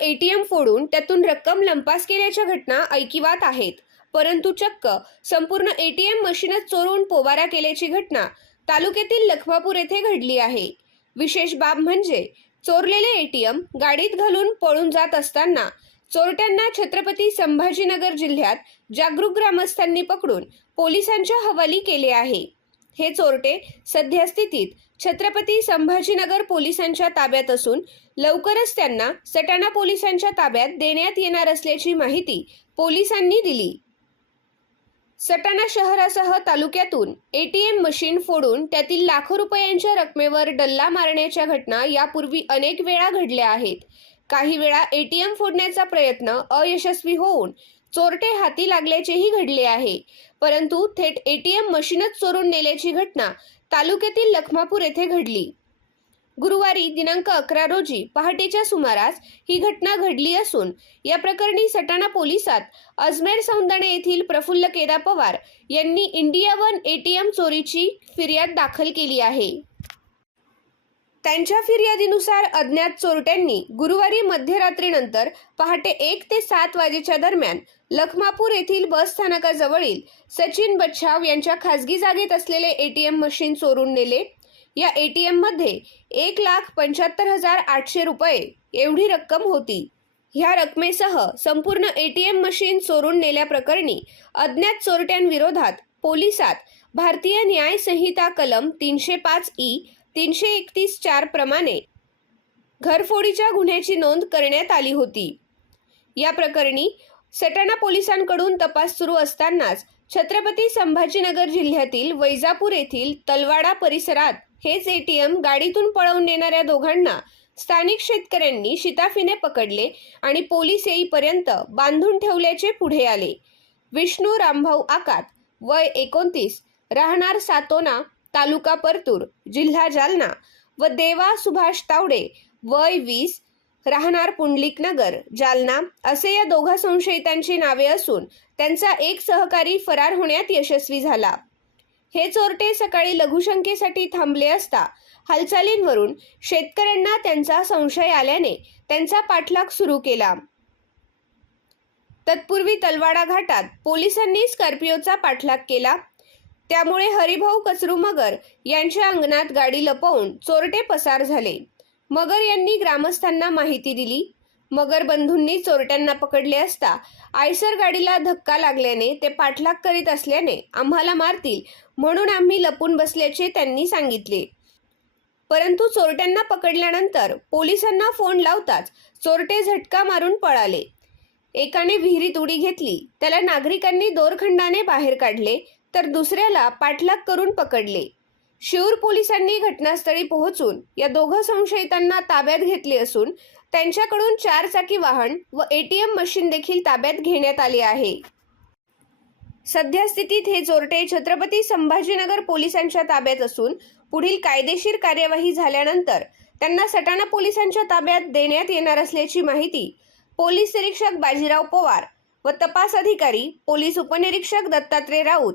ATM फोडून त्यातून रक्कम लंपास केल्याच्या घटना ऐकिवात आहेत. परंतु चक्क संपूर्ण एटीएम मशीनच चोरून पोबारा केल्याची घटना तालुक्यातील लखमापूर येथे घडली आहे. विशेष बाब म्हणजे चोरलेले एटीएम गाडीत घालून पळून जात असताना चोरट्यांना छत्रपती संभाजीनगर जिल्ह्यात जागरूक ग्रामस्थांनी पकडून पोलिसांच्या हवाली केले आहे. हे चोरटे सध्या स्थितीत छत्रपती संभाजीनगर पोलिसांच्या ताब्यात असून लवकरच त्यांना सटाणा पोलिसांच्या ताब्यात देण्यात येणार असल्याची माहिती पोलिसांनी दिली. सटाणा शहरासह तालुक्यातून एटीएम मशीन फोडून त्यातील लाखो रुपयांच्या रकमेवर डल्ला मारण्याच्या घटना यापूर्वी अनेक वेळा घडल्या आहेत. काही वेळा एटीएम फोडण्याचा प्रयत्न अयशस्वी होऊन चोरटे हाती लागल्याचेही घडले आहे. परंतु थेट एटीएम मशीनच चोरून नेल्याची घटना तालुक्यातील लखमापूर येथे घडली. गुरुवारी दिनांक अकरा रोजी पहाटेच्या सुमारास ही घटना घडली असून या प्रकरणी सटाणा पोलिसात अजमेर सौंदणे येथील प्रफुल्ल केदा पवार यांनी इंडिया वन एटीएम चोरीची फिर्याद दाखल केली आहे. त्यांच्या फिर्यादीनुसार अज्ञात चोरट्यांनी गुरुवारी मध्यरात्रीनंतर पहाटे एक ते सात वाजेच्या दरम्यान लखमापूर येथील बस स्थानकाजवळील सचिन बच्छाव यांच्या खासगी जागेत असलेले एटीएम मशीन चोरून नेले. या एटीएममध्ये एक लाख पंच्याहत्तर हजार आठशे रुपये एवढी रक्कम होती. ह्या रकमेसह संपूर्ण एटीएम मशीन चोरून नेल्याप्रकरणी अज्ञात चोरट्यांविरोधात पोलिसात भारतीय न्याय संहिता कलम तीनशे पाच ई तीनशे एकतीस चार प्रमाणे घरफोडीच्या गुन्ह्याची नोंद करण्यात आली होती. या प्रकरणी सटाणा पोलिसांकडून तपास सुरू असतानाच छत्रपती संभाजीनगर जिल्ह्यातील वैजापूर येथील तलवाडा परिसरात हेच एटीएम गाडीतून पळवून नेणाऱ्या दोघांना स्थानिक शेतकऱ्यांनी शिताफीने पकडले आणि पोलीस येईपर्यंत बांधून ठेवल्याचे पुढे आले. विष्णू रामभाऊ आकात वय एकोणतीस राहणार सातोना तालुका परतूर जिल्हा जालना व देवा सुभाष तावडे वय वीस राहणार पुंडलिक नगर जालना असे या दोघा संशयितांची नावे असून त्यांचा एक सहकारी फरार होण्यात यशस्वी झाला. हे चोरटे सकाळी लघुशंकेसाठी थांबले असता हालचालींवरून शेतकऱ्यांना त्यांचा संशय आल्याने त्यांचा पाठलाग सुरू केला. तत्पूर्वी तलवाडा घाटात पोलिसांनी स्कॉर्पिओचा पाठलाग केला त्यामुळे हरिभाऊ कचरू मगर यांच्या अंगणात गाडी लपवून चोरटे पसार झाले. मगर यांनी ग्रामस्थांना माहिती दिली. मगर बंधूंनी चोरट्यांना पकडले असता आयसर गाडीला धक्का लागल्याने ते पाठलाग करीत असल्याने आम्हाला मारतील म्हणून आम्ही लपून बसल्याचे त्यांनी सांगितले. परंतु चोरट्यांना पकडल्यानंतर पोलिसांना फोन लावताच चोरटे झटका मारून पळाले. एकाने विहिरीत उडी घेतली. त्याला नागरिकांनी दोरखंडाने बाहेर काढले. तर दुसऱ्याला पाठलाग करून पकडले. शिऊर पोलिसांनी घटनास्थळी पोहोचून या दोघं संशयितांना ताब्यात घेतले असून त्यांच्याकडून चार चाकी वाहन व एटीएम मशीन देखील ताब्यात घेण्यात आले आहे. सध्या स्थितीत हे चोरटे छत्रपती संभाजीनगर पोलिसांच्या ताब्यात असून पुढील कायदेशीर कार्यवाही झाल्यानंतर त्यांना सटाणा पोलिसांच्या ताब्यात देण्यात येणार असल्याची माहिती पोलीस निरीक्षक बाजीराव पवार व तपास अधिकारी पोलीस उपनिरीक्षक दत्तात्रय राऊत